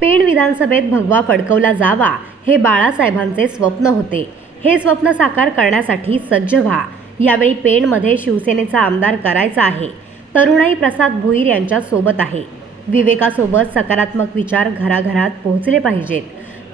पेण विधानसभेत भगवा फडकवला जावा हे बाळासाहेबांचे स्वप्न होते. हे स्वप्न साकार करण्यासाठी सज्ज व्हा. यावेळी पेणमध्ये शिवसेनेचा आमदार करायचा आहे. तरुणाई प्रसाद भोईर यांच्या सोबत आहे. विवेकासोबत सकारात्मक विचार घराघरात पोहोचले पाहिजेत.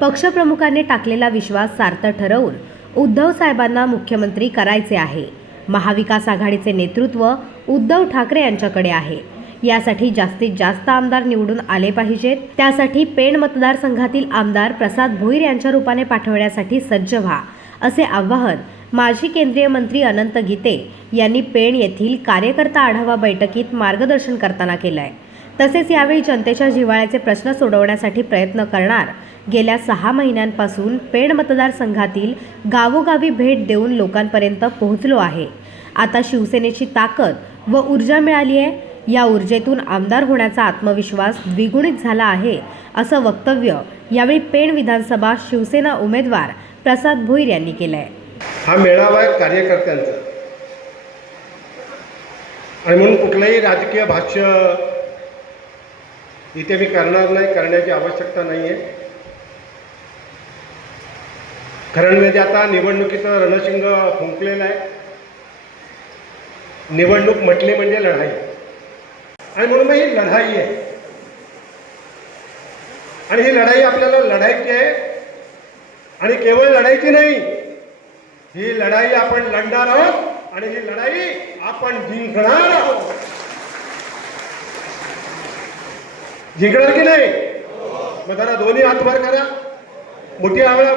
पक्षप्रमुखांनी टाकलेला विश्वास सार्थ ठरवून उद्धव साहेबांना मुख्यमंत्री करायचे आहे. महाविकास आघाडीचे नेतृत्व उद्धव ठाकरे यांच्याकडे आहे. यासाठी जास्तीत जास्त आमदार निवडून आले पाहिजेत. त्यासाठी पेण मतदारसंघातील आमदार प्रसाद भोईर यांच्या रूपाने पाठवण्यासाठी सज्ज व्हा, असे आवाहन माजी केंद्रीय मंत्री अनंत गीते यांनी पेण येथील कार्यकर्ता आढावा बैठकीत मार्गदर्शन करताना केलंय. तसेच यावेळी जनतेच्या जिव्हाळ्याचे प्रश्न सोडवण्यासाठी प्रयत्न करणार. गेल्या 6 महिन्यांपासून पेण मतदारसंघातील गावोगावी भेट देऊन लोकांपर्यंत पोहोचलो आहे. आता शिवसेनेची ताकद व ऊर्जा मिळाली आहे. या ऊर्जेतून आमदार होण्याचा आत्मविश्वास द्विगुणित झाला आहे, असं वक्तव्य यावेळी पेण विधानसभा शिवसेना उमेदवार प्रसाद भोईर यांनी केलंय. हा मेळावा आहे कार्यकर्त्यांचा आणि म्हणून कुठलंही राजकीय भाष्य इथे मी करणार नाही, करण्याची आवश्यकता नाही आहे. खरं म्हणजे आता निवडणुकीचं रणशिंग फुंकलेलं आहे. निवडणूक म्हटली म्हणजे लढाई, आणि म्हणून ही लढाई आहे आणि ही लढाई आपल्याला लढायची आहे. आणि केवळ लढायची नाही, ही लढाई आपण लढणार आहोत आणि ही लढाई आपण जिंकणार आहोत. जिंकणार की नाही? मग जरा दोन्ही हात वर करा. मोठी आवळा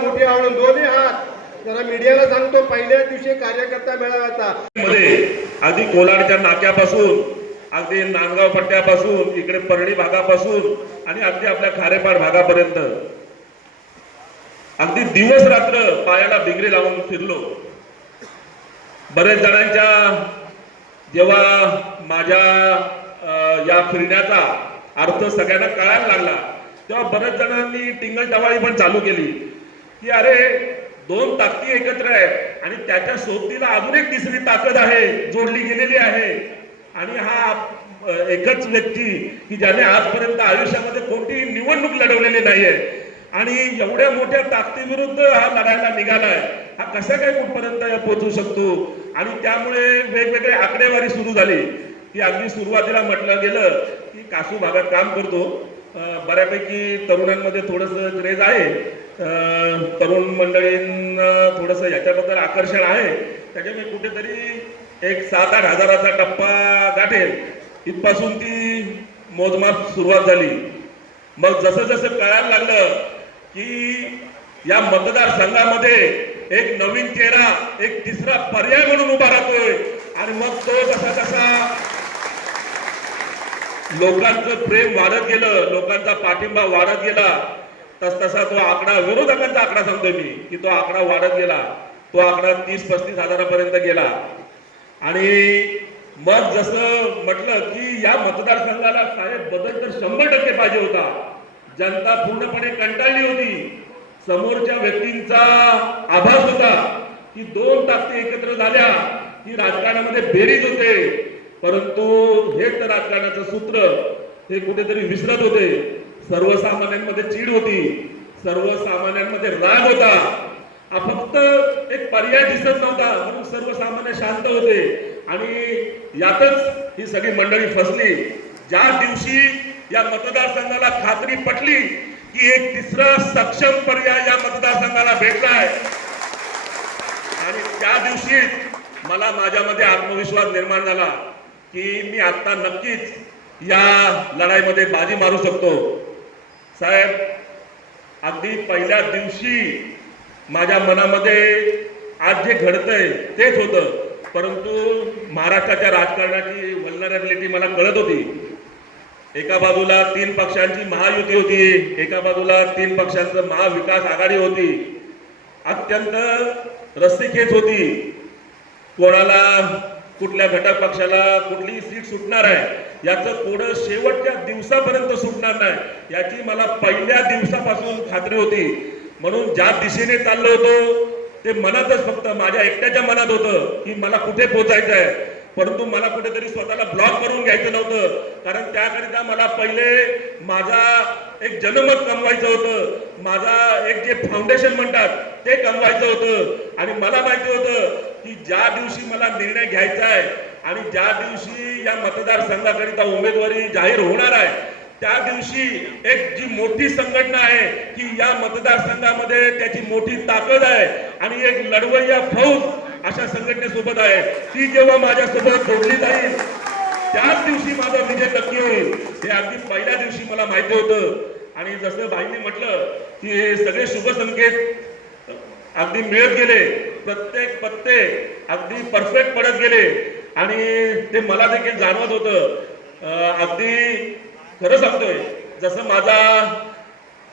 दोन्ही हात. जरा मीडियाला सांगतो, पहिल्या दिवशी कार्यकर्ता मेळाव्याचा मध्ये अगदी कोलाडच्या नाक्यापासून, अगदी नांदगाव पट्ट्यापासून, इकडे परळी भागापासून आणि अगदी आपल्या खारेपाड भागापर्यंत अगदी दिवस रात्र पायाला बिंगरी लावून फिरलो. बरेच जणांच्या जेव्हा माझ्या या फिरण्याचा अर्थ सगळ्यांना कळायला लागला, तेव्हा बरेच जणांनी टिंगल टवाळी पण चालू केली की अरे 2 ताकदी एकत्र आहेत आणि त्याच्या सोबतीला अजून एक तिसरी ताकद आहे, जोडली गेलेली आहे. आणि हा एकच व्यक्ती की ज्याने आजपर्यंत आयुष्यामध्ये कोणतीही निवडणूक लढवलेली नाहीये आणि एवढ्या मोठ्या ताकदीविरुद्ध हा लढायला निघालाय. हा कसा काय कुठपर्यंत पोहोचू शकतो? आणि त्यामुळे वेगवेगळे आकडेवारी सुरू झाली की अगदी सुरुवातीला म्हटलं गेलं की कासू भागात काम करतो, बऱ्यापैकी तरुणांमध्ये थोडंसं क्रेज आहे, तरुण मंडळींना थोडंसं याच्याबद्दल आकर्षण आहे, त्याच्यामुळे कुठेतरी एक 7-8 हजाराचा टप्पा गाठेल इथपासून ती मोजमाप सुरुवात झाली. मग जसं जसं कळायला लागलं की या मतदारसंघामध्ये एक नवीन चेहरा, एक तिसरा पर्याय म्हणून उभा राहतोय आणि मग तो जसा जसा लोकांचं प्रेम वाढत गेलं, लोकांचा पाठिंबा वाढत गेला, तसतसा तो आकडा, विरोधकांचा आकडा सांगतोय मी, की तो आकडा वाढत गेला. तो आकडा 30-35 हजारापर्यंत गेला. आणि मग जसं म्हटलं की या मतदारसंघाला साहेब बदल तर 100% पाहिजे होता. जनता पूर्णपणे कंटाळली होती. समोरच्या व्यक्तींचा आभास होता की 2 ताकदी एकत्र झाल्या की राजकारणामध्ये बेरीज होते, परंतु हेच तर राजकारणाचं सूत्र हे कुठेतरी विसरत होते. सर्वसामान्यांमध्ये चीड होती, सर्वसामान्यांमध्ये राग होता. हा फक्त एक पर्याय दिसत नव्हता, म्हणून सर्वसामान्य शांत होते. आणि यातच ही सगळी मंडळी फसली. ज्या दिवशी या मतदारसंघाला खात्री पटली की एक तिसरा सक्षम पर्याय या मतदारसंघाला भेटलाय, आणि त्या दिवशी मला माझ्यामध्ये आत्मविश्वास निर्माण झाला की मी आता नक्कीच या लढाईमध्ये बाजी मारू शकतो. साहेब, अगदी पहिल्या दिवशी माझ्या मनामध्ये आज जे घडतंय तेच होतं, परंतु महाराष्ट्राच्या राजकारणाची व्हल्नरेबिलिटी मला कळत होती. एका बाजूला 3 पक्षांची महायुती होती, एका बाजूला 3 पक्षांचं महाविकास आघाडी होती. अत्यंत रस्सीखेच होती. कोणाला, कुठल्या घटक पक्षाला कुठली सीट सुटणार आहे याचं कोडं शेवटच्या दिवसापर्यंत सुटणार नाही याची मला पहिल्या दिवसापासून खात्री होती. म्हणून ज्या दिशेने चाललो होतो ते मनातच, फक्त माझ्या एकट्याच्या मनात होतं की मला कुठे पोहोचायचं आहे. परंतु मला कुठेतरी स्वतःला ब्लॉक करून घ्यायचं नव्हतं, कारण त्याकरिता मला पहिले माझा एक जनमत कमवायचं होतं, माझा एक जे फाउंडेशन म्हणतात ते कमवायचं होतं. आणि मला माहिती होतं की ज्या दिवशी मला निर्णय घ्यायचा आहे आणि ज्या दिवशी या मतदारसंघाकरिता उमेदवारी जाहीर होणार आहे, त्या दिवशी एक जी मोठी संघटना आहे की या मतदारसंघामध्ये त्याची मोठी ताकद आहे आणि एक लढवय्या फौज अशा संघटनेसोबत आहे, ती जेव्हा माझ्यासोबत जोडली जाईल त्याच दिवशी माझा विजय नक्की होईल. हे अगदी पहिल्या दिवशी मला माहिती होतं. आणि जसं भाईंनी म्हटलं की हे सगळे शुभ संकेत अगदी मिळत गेले, प्रत्येक पत्ते अगदी परफेक्ट पडत गेले आणि ते मला देखील जाणवत होतं. अगदी खरं सांगतोय, जसं माझा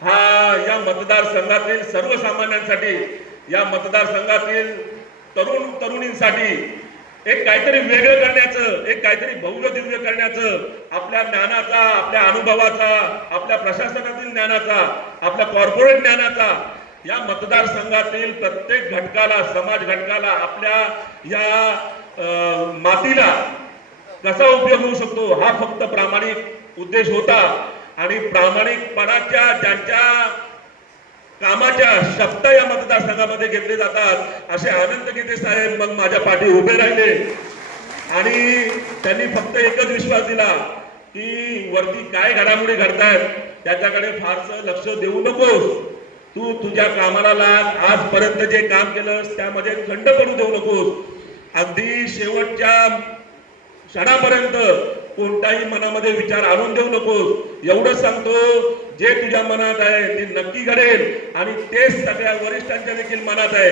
हा या मतदारसंघातील सर्वसामान्यांसाठी, या मतदारसंघातील तरुण तरुणींसाठी एक काहीतरी वेगळं करण्याचं, एक काहीतरी भव्य दिव्य करण्याचं, आपल्या ज्ञानाचा, आपल्या अनुभवाचा, आपल्या प्रशासनातील ज्ञानाचा, आपल्या कॉर्पोरेट ज्ञानाचा या मतदारसंघातील प्रत्येक घटकाला, समाज घटकाला, आपल्या या मातीला कसा उपयोग होऊ शकतो हा फक्त प्रामाणिक उद्देश होता. आणि प्रामाणिकपणाच्या ज्यांच्या कामाच्या शब्द या मतदारसंघामध्ये घेतले जातात असे अनंत गीते साहेब मग माझ्या पाठी उभे राहिले आणि त्यांनी फक्त एकच विश्वास दिला की वरती काय घडामोडी घडतायत त्याच्याकडे फारसं लक्ष देऊ नकोस, तू तुझ्या कामाला लाग, आजपर्यंत जे काम केलंस त्यामध्ये खंड पडू देऊ नकोस, अगदी शेवटच्या क्षणापर्यंत कोणताही मनामध्ये विचार आणून देऊ नकोस, एवढं सांगतो जे तुझ्या मनात आहे ते नक्की घडेल आणि तेच सगळ्या वरिष्ठांच्या देखील मनात आहे.